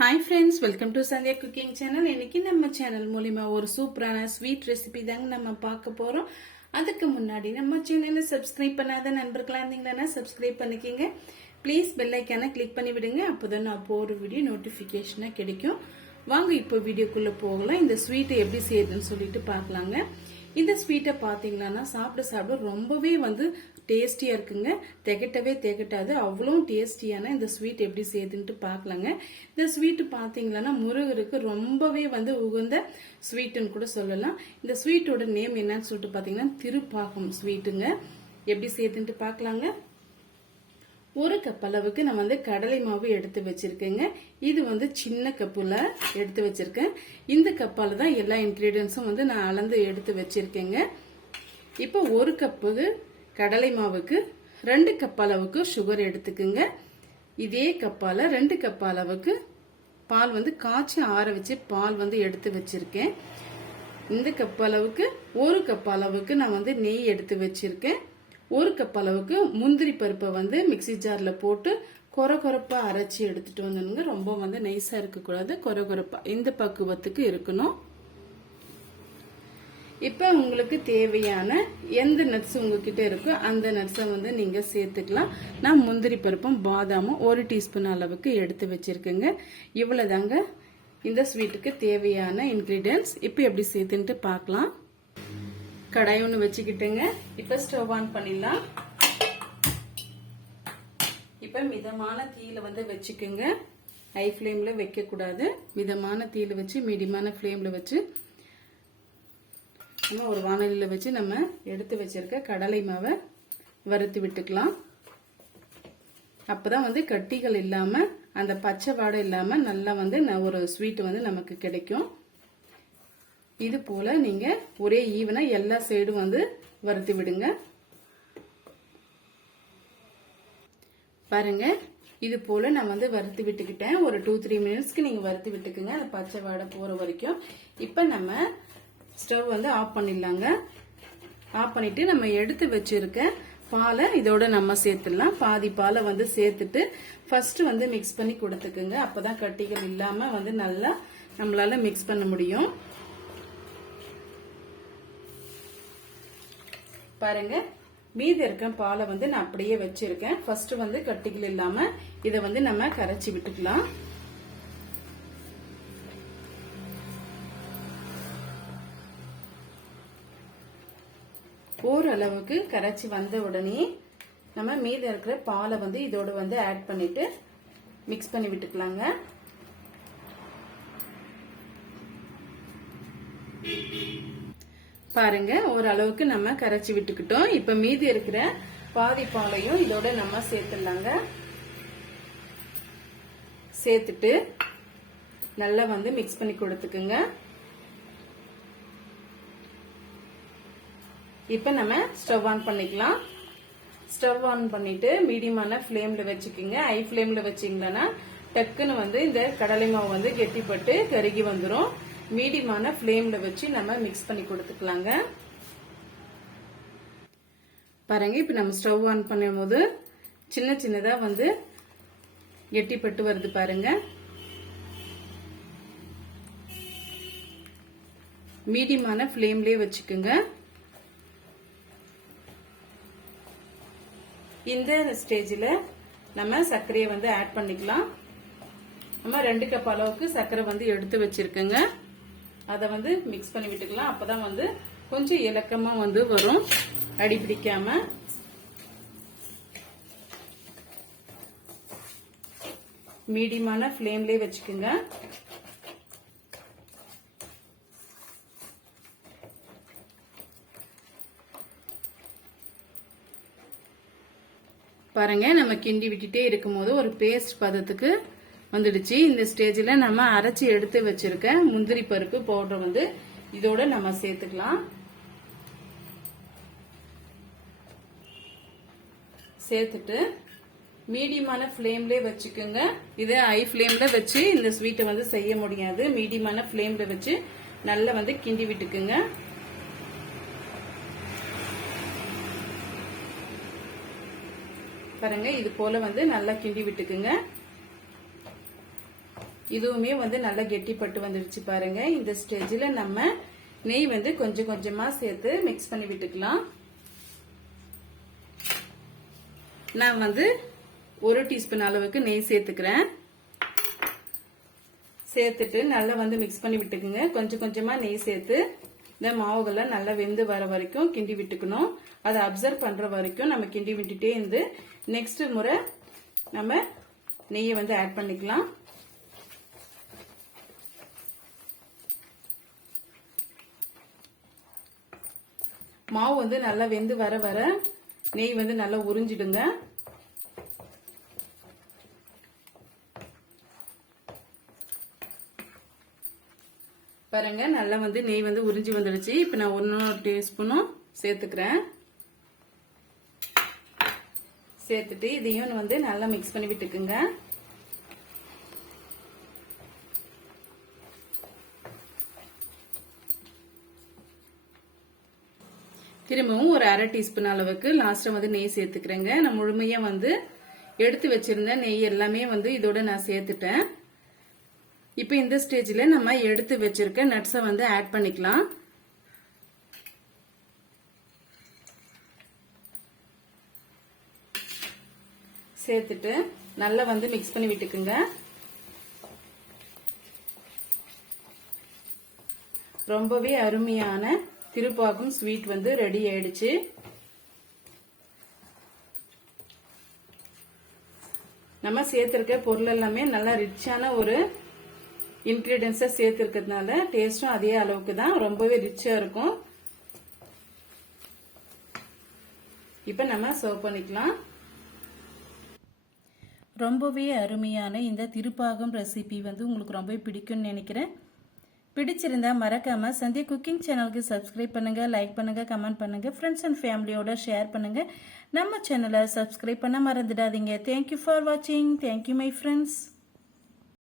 Hi friends welcome to Sandhya cooking channel இன்னைக்கு நம்ம channel மூலிமா ஒரு சூப்பரான ஸ்வீட் ரெசிபி தாங்க நம்ம பார்க்க போகிறோம் அதுக்கு முன்னாடி நம்ம சேனலை சப்ஸ்கிரைப் பண்ணாத நண்பர்களாக இருந்தீங்கன்னா சப்ஸ்கிரைப் பண்ணிக்கிங்க. ப்ளீஸ் பெல் கிளிக் பண்ணி விடுங்க. அப்போ தான் நான் போகிற வீடியோ நோட்டிஃபிகேஷனாக கிடைக்கும். வாங்க இப்போ வீடியோக்குள்ளே போகலாம். இந்த ஸ்வீட்டை எப்படி செய்யுதுன்னு சொல்லிட்டு பார்க்கலாங்க. இந்த ஸ்வீட்டை பார்த்தீங்கன்னா சாப்பிட சாப்பிட ரொம்பவே வந்து டேஸ்டியாக இருக்குங்க. திகட்டவே திகட்டாது. அவ்வளோ டேஸ்டியான இந்த ஸ்வீட் எப்படி செய்யுதுன்ட்டு பார்க்கலாங்க. இந்த ஸ்வீட்டு பார்த்தீங்கன்னா முருகருக்கு ரொம்பவே வந்து உகந்த ஸ்வீட்டுன்னு கூட சொல்லலாம். இந்த ஸ்வீட்டோட நேம் என்னன்னு சொல்லிட்டு பார்த்தீங்கன்னா திருப்பாகம் ஸ்வீட்டுங்க. எப்படி செய்யுதுன்ட்டு பார்க்கலாங்க. ஒரு கப் அளவுக்கு நான் வந்து கடலை மாவு எடுத்து வச்சிருக்கேங்க. இது வந்து சின்ன கப்புல எடுத்து வச்சிருக்கேன். இந்த கப்பால தான் எல்லா இன்க்ரீடியன்ஸும் வந்து நான் அளந்து எடுத்து வச்சிருக்கேங்க. இப்போ ஒரு கப்பு கடலை மாவுக்கு ரெண்டு கப் அளவுக்கு சுகர் எடுத்துக்குங்க. இதே கப்பால் ரெண்டு கப் அளவுக்கு பால் வந்து காய்ச்சி ஆற வச்சு பால் வந்து எடுத்து வச்சிருக்கேன். இந்த கப் அளவுக்கு ஒரு கப் அளவுக்கு நான் வந்து நெய் எடுத்து வச்சிருக்கேன். ஒரு கப் அளவுக்கு முந்திரி பருப்பை வந்து மிக்சி ஜாரில் போட்டு கொர கொரப்பாக அரைச்சி எடுத்துகிட்டு வந்துடுங்க. ரொம்ப வந்து நைஸாக இருக்கக்கூடாது. கொர கொரப்பாக இந்த பக்குவத்துக்கு இருக்கணும். இப்போ உங்களுக்கு தேவையான எந்த நட்ஸ் உங்ககிட்ட இருக்கோ அந்த நட்ஸை வந்து நீங்கள் சேர்த்துக்கலாம். நான் முந்திரி பருப்பும் பாதாமும் ஒரு டீஸ்பூன் அளவுக்கு எடுத்து வச்சுருக்கேங்க. இவ்வளோதாங்க இந்த ஸ்வீட்டுக்கு தேவையான இன்க்ரீடியன்ஸ் இப்போ எப்படி சேர்த்துன்ட்டு பார்க்கலாம். கடாய் ஒன்று வச்சுக்கிட்டுங்க. இப்போ ஸ்டவ் ஆன் பண்ணிடலாம். இப்போ மிதமான தீயில வந்து வச்சுக்கோங்க. ஹை ஃப்ளேமில் வைக்கக்கூடாது. மிதமான தீயில வச்சு மீடியமான ஃப்ளேமில் வச்சு நம்ம ஒரு வானலியில் வச்சு நம்ம எடுத்து வச்சிருக்க கடலை மாவை வறுத்து விட்டுக்கலாம். அப்போதான் வந்து கட்டிகள் இல்லாமல் அந்த பச்சை வாடை இல்லாமல் நல்லா வந்து ஒரு ஸ்வீட் வந்து நமக்கு கிடைக்கும். இது போல நீங்கள் ஒரே ஈவனாக எல்லா சைடும் வந்து வறுத்து விடுங்க. பாருங்க இது போல நான் வந்து வறுத்து விட்டுக்கிட்டேன். ஒரு டூ த்ரீ மினிட்ஸ்க்கு நீங்கள் வறுத்து விட்டுக்குங்க. அந்த பச்சை வாடை போகிற வரைக்கும். இப்போ நம்ம ஸ்டவ் வந்து ஆஃப் பண்ணிடலாங்க. ஆஃப் பண்ணிட்டு நம்ம எடுத்து வச்சிருக்க பாலை இதோட நம்ம சேர்த்துடலாம். பாதி பாலை வந்து சேர்த்துட்டு ஃபர்ஸ்ட் வந்து மிக்ஸ் பண்ணி கொடுத்துக்குங்க. அப்போதான் கட்டிகள் இல்லாம வந்து நல்லா நம்மளால மிக்ஸ் பண்ண முடியும். பாருங்க. மீதி இருக்க பாலை வந்து நான் அப்படியே வச்சிருக்கேன். ஃபர்ஸ்ட் வந்து கட்டிகள் இல்லாம இதை வந்து நம்ம கரைச்சி விட்டுக்கலாம். அளவுக்கு கரைச்சி வந்த உடனே நம்ம மீதி இருக்கிற பாலை வந்து இதோடு வந்து ஆட் பண்ணிட்டு மிக்ஸ் பண்ணி விட்டுக்கலாங்க. பாருங்க ஓரளவுக்கு நம்ம கரைச்சி விட்டுக்கிட்டோம். இப்ப மீதி இருக்கிற பாதி பாலையும் இதோட நம்ம சேர்த்துடலாங்க. சேர்த்துட்டு நல்லா வந்து மிக்ஸ் பண்ணி கொடுத்துக்குங்க. இப்போ நம்ம ஸ்டவ் ஆன் பண்ணிக்கலாம். ஸ்டவ் ஆன் பண்ணிட்டு மீடியமான ஃப்ளேம்ல வச்சுக்கோங்க. ஹை ஃப்ளேம்ல வச்சீங்கன்னா டக்குன்னு வந்து இந்த கடலை மாவு வந்து கெட்டிப்பட்டு கருகி வந்துடும் மீடியமான ஃப்ளேம்ல வச்சு நம்ம மிக்ஸ் பண்ணி கொடுத்துக்கலாங்க. பாருங்க இப்போ நம்ம ஸ்டவ் ஆன் பண்ணும்போது சின்ன சின்னதாக வந்து கெட்டிப்பட்டு வருது பாருங்க. மீடியமான ஃப்ளேம்லேயே வச்சுக்கோங்க. இந்த ஸ்டேஜில் நம்ம சர்க்கரையை வந்து ஆட் பண்ணிக்கலாம். நம்ம ரெண்டு கப் அளவுக்கு சர்க்கரை வந்து எடுத்து வச்சிருக்கோங்க. அதை வந்து மிக்ஸ் பண்ணி விட்டுக்கலாம். அப்போ தான் வந்து கொஞ்சம் இலக்கமாக வந்து வரும். அடி பிடிக்காமல் மீடியமான ஃப்ளேம்லேயே வச்சுக்கோங்க. பாருங்க நம்ம கிண்டி விட்டுட்டே இருக்கும்போது ஒரு பேஸ்ட் பதத்துக்கு வந்துடுச்சு. இந்த ஸ்டேஜில் நம்ம அரைச்சி எடுத்து வச்சிருக்க முந்திரி பருப்பு பவுடர் வந்து இதோட நம்ம சேர்த்துக்கலாம். சேர்த்துட்டு மீடியமான ஃப்ளேம்லேயே வச்சுக்கோங்க. இதே ஹை ஃப்ளேமில் வச்சு இந்த ஸ்வீட்டை வந்து செய்ய முடியாது. மீடியமான ஃப்ளேமில் வச்சு நல்லா வந்து கிண்டி விட்டுக்குங்க. பாருங்க இது போல வந்து நல்லா கிண்டி விட்டுக்குங்க. இதுவுமே வந்து நல்லா கெட்டிப்பட்டு வந்துடுச்சு பாருங்க. இந்த ஸ்டேஜில் நம்ம நெய் வந்து கொஞ்சம் கொஞ்சமாக சேர்த்து மிக்ஸ் பண்ணி விட்டுக்கலாம். நான் வந்து ஒரு டீஸ்பூன் அளவுக்கு நெய் சேர்த்துக்கிறேன். சேர்த்துட்டு நல்லா வந்து மிக்ஸ் பண்ணி விட்டுக்குங்க. கொஞ்சம் கொஞ்சமாக நெய் சேர்த்து இந்த மாவுகளை நல்லா வெந்து வர வரைக்கும் கிண்டி விட்டுக்கணும். அதை அப்சர்வ் பண்ணுற வரைக்கும் நம்ம கிண்டி விட்டுட்டே இருந்து நெக்ஸ்ட் முறை நம்ம நெய்யை வந்து ஆட் பண்ணிக்கலாம். மாவு வந்து நல்லா வெந்து வர வர நெய் வந்து நல்லா உறிஞ்சிடுங்க. பாருங்க நல்லா வந்து நெய் வந்து உறிஞ்சி வந்துடுச்சு. இப்போ நான் ஒன்று டீஸ்பூனும் சேர்த்துக்கிறேன். சேர்த்துட்டு இதையும் வந்து நல்லா மிக்ஸ் பண்ணி விட்டுக்குங்க. திரும்பவும் ஒரு அரை டீஸ்பூன் அளவுக்கு லாஸ்ட்டாக வந்து நெய் சேர்த்துக்கிறேங்க. நான் முழுமையாக வந்து எடுத்து வச்சிருந்த நெய் எல்லாமே வந்து இதோட நான் சேர்த்துட்டேன். இப்போ இந்த ஸ்டேஜில் நம்ம எடுத்து வச்சிருக்க நட்ஸை வந்து ஆட் பண்ணிக்கலாம். சேர்த்துட்டு நல்லா வந்து மிக்ஸ் பண்ணி விட்டுக்குங்க. ரொம்பவே அருமையான திருப்பாக்கும் ஸ்வீட் வந்து ரெடி ஆயிடுச்சு. நம்ம சேர்த்திருக்க பொருள் எல்லாமே நல்லா ரிச்சான ஒரு இன்கிரீடியன்ஸை சேர்த்துருக்கிறதுனால டேஸ்டும் அதே அளவுக்கு தான் ரொம்பவே ரிச்சாக இருக்கும். இப்போ நம்ம சர்வ் பண்ணிக்கலாம். ரொம்பவே அருமையான இந்த திருப்பாகம் ரெசிபி வந்து உங்களுக்கு ரொம்ப பிடிக்கும்னு நினைக்கிறேன். பிடிச்சிருந்தா மறக்காமல் சந்தியா குக்கிங் சேனலுக்கு சப்ஸ்கிரைப் பண்ணுங்க லைக் பண்ணுங்க கமெண்ட் பண்ணுங்கள் ஃப்ரெண்ட்ஸ் அண்ட் ஃபேமிலியோட ஷேர் பண்ணுங்கள் நம்ம சேனலை சப்ஸ்கிரைப் பண்ண மறந்துடாதீங்க. தேங்க்யூ ஃபார் வாட்சிங் தேங்க்யூ மை ஃப்ரெண்ட்ஸ்